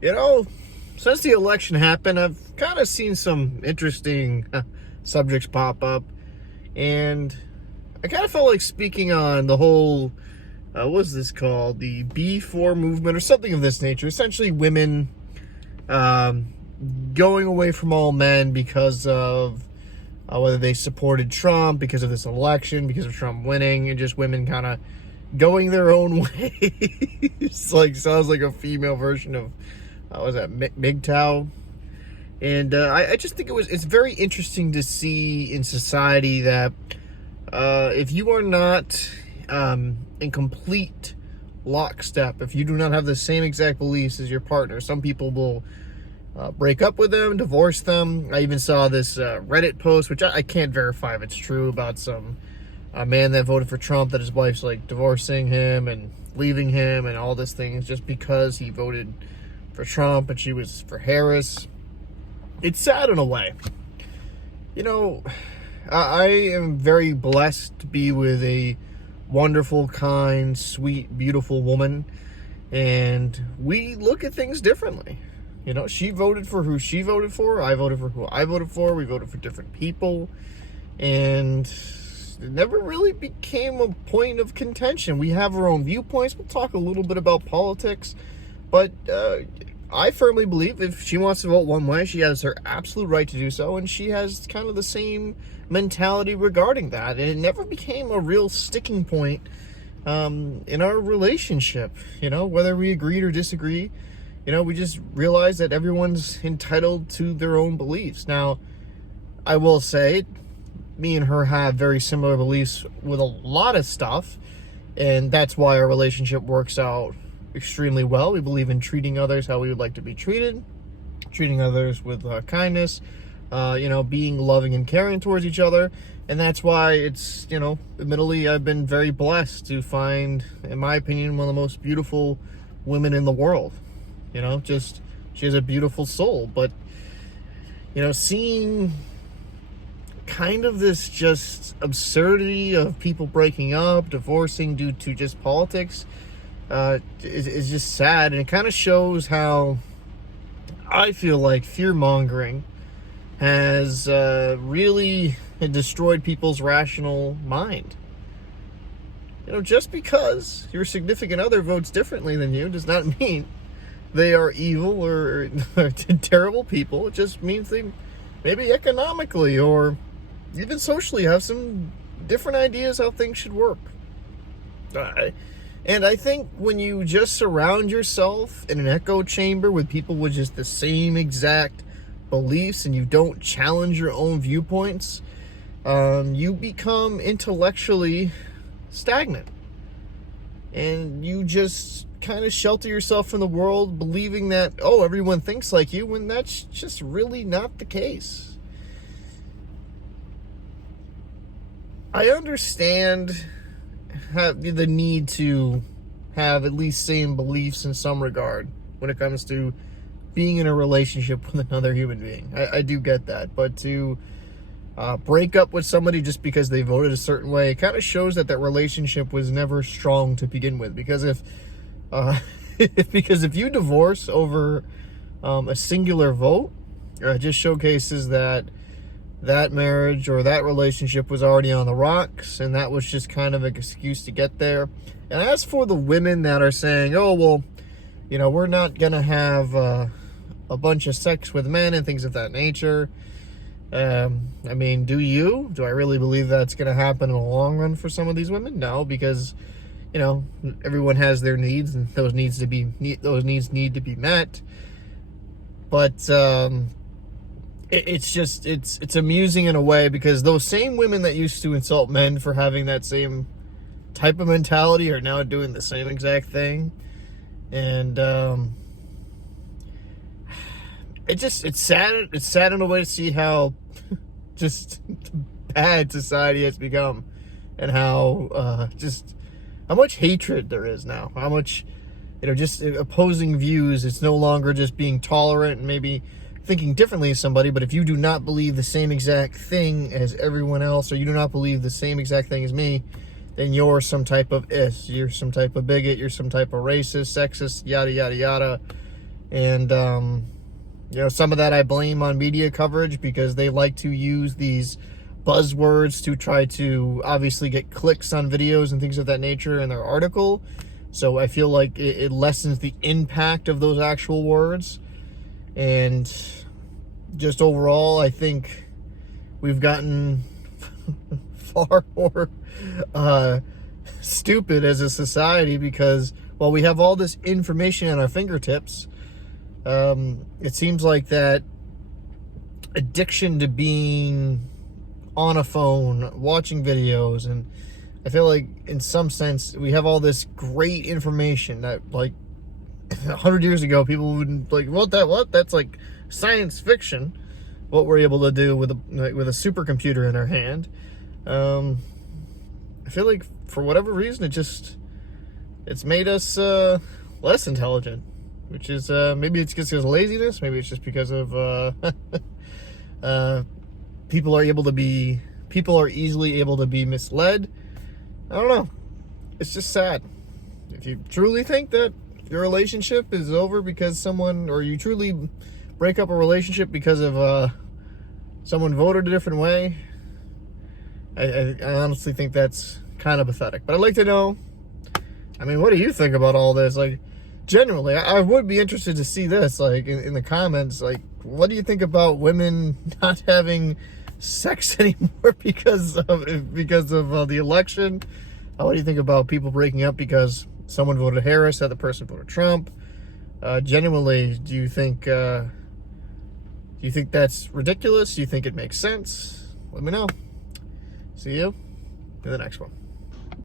You know, since the election happened, I've kind of seen some interesting subjects pop up, and I kind of felt like speaking on the whole, what's this called? The B4 movement or something of this nature. Essentially, women um, going away from all men because of whether they supported Trump, because of this election, because of Trump winning, and just women kind of going their own way. It's like, sounds like a female version of what was that, MGTOW? And I just think it's very interesting to see in society that if you are not in complete lockstep, if you do not have the same exact beliefs as your partner, some people will break up with them, divorce them. I even saw this Reddit post, which I can't verify if it's true, about some man that voted for Trump, that his wife's like divorcing him and leaving him and all these things just because he voted for Trump and she was for Harris. It's sad in a way. You know, I am very blessed to be with a wonderful, kind, sweet, beautiful woman, and we look at things differently. You know, she voted for who she voted for, I voted for who I voted for, we voted for different people, and it never really became a point of contention. We have our own viewpoints. We'll talk a little bit about politics, but I firmly believe if she wants to vote one way, she has her absolute right to do so, and she has kind of the same mentality regarding that. And it never became a real sticking point in our relationship. You know, whether we agreed or disagreed, you know, we just realized that everyone's entitled to their own beliefs. Now, I will say, me and her have very similar beliefs with a lot of stuff, and that's why our relationship works out extremely well. We believe in treating others how we would like to be treated, treating others with kindness, being loving and caring towards each other. And that's why it's, admittedly, I've been very blessed to find, in my opinion, one of the most beautiful women in the world. She has a beautiful soul. But, seeing kind of this just absurdity of people breaking up, divorcing due to just politics, is just sad. And it kind of shows how I feel like fear-mongering has really destroyed people's rational mind. Just because your significant other votes differently than you does not mean they are evil or terrible people. It just means they maybe economically or even socially have some different ideas how things should work. And I think when you just surround yourself in an echo chamber with people with just the same exact beliefs and you don't challenge your own viewpoints, you become intellectually stagnant. And you just kind of shelter yourself from the world, believing that, everyone thinks like you, when that's just really not the case. I understand the need to have at least same beliefs in some regard when it comes to being in a relationship with another human being. I do get that. But to break up with somebody just because they voted a certain way, it kind of shows that relationship was never strong to begin with. Because if you divorce over a singular vote, it just showcases that marriage or that relationship was already on the rocks, and that was just kind of an excuse to get there. And as for the women that are saying, we're not going to have a bunch of sex with men and things of that nature, do you? Do I really believe that's going to happen in the long run for some of these women? No, because, everyone has their needs, and those needs need to be met. But it's amusing in a way, because those same women that used to insult men for having that same type of mentality are now doing the same exact thing. And it's sad. It's sad in a way to see how just bad society has become, and how how much hatred there is now. How much just opposing views. It's no longer just being tolerant and maybe thinking differently as somebody, but if you do not believe the same exact thing as everyone else, or you do not believe the same exact thing as me, then you're some type of you're some type of bigot, you're some type of racist, sexist, yada, yada, yada. And, some of that I blame on media coverage because they like to use these buzzwords to try to obviously get clicks on videos and things of that nature in their article. So I feel like it lessens the impact of those actual words. And just overall, I think we've gotten far more stupid as a society because while we have all this information at our fingertips, it seems like that addiction to being on a phone, watching videos, and I feel like in some sense we have all this great information that, like, 100 years ago people wouldn't like, what, that's like science fiction, what we're able to do with a supercomputer in our hand. I feel like for whatever reason it's made us less intelligent, which is maybe it's just because of laziness, maybe it's just because of people are easily able to be misled. I don't know. It's just sad. If you truly think that your relationship is over because someone, or you truly break up a relationship because of someone voted a different way, I honestly think that's kind of pathetic. But I'd like to know, I mean, what do you think about all this? Like, genuinely, I would be interested to see this, like, in the comments. Like, what do you think about women not having sex anymore because of the election? What do you think about people breaking up because someone voted Harris, the other person voted Trump? Genuinely, do you think that's ridiculous? Do you think it makes sense? Let me know. See you in the next one.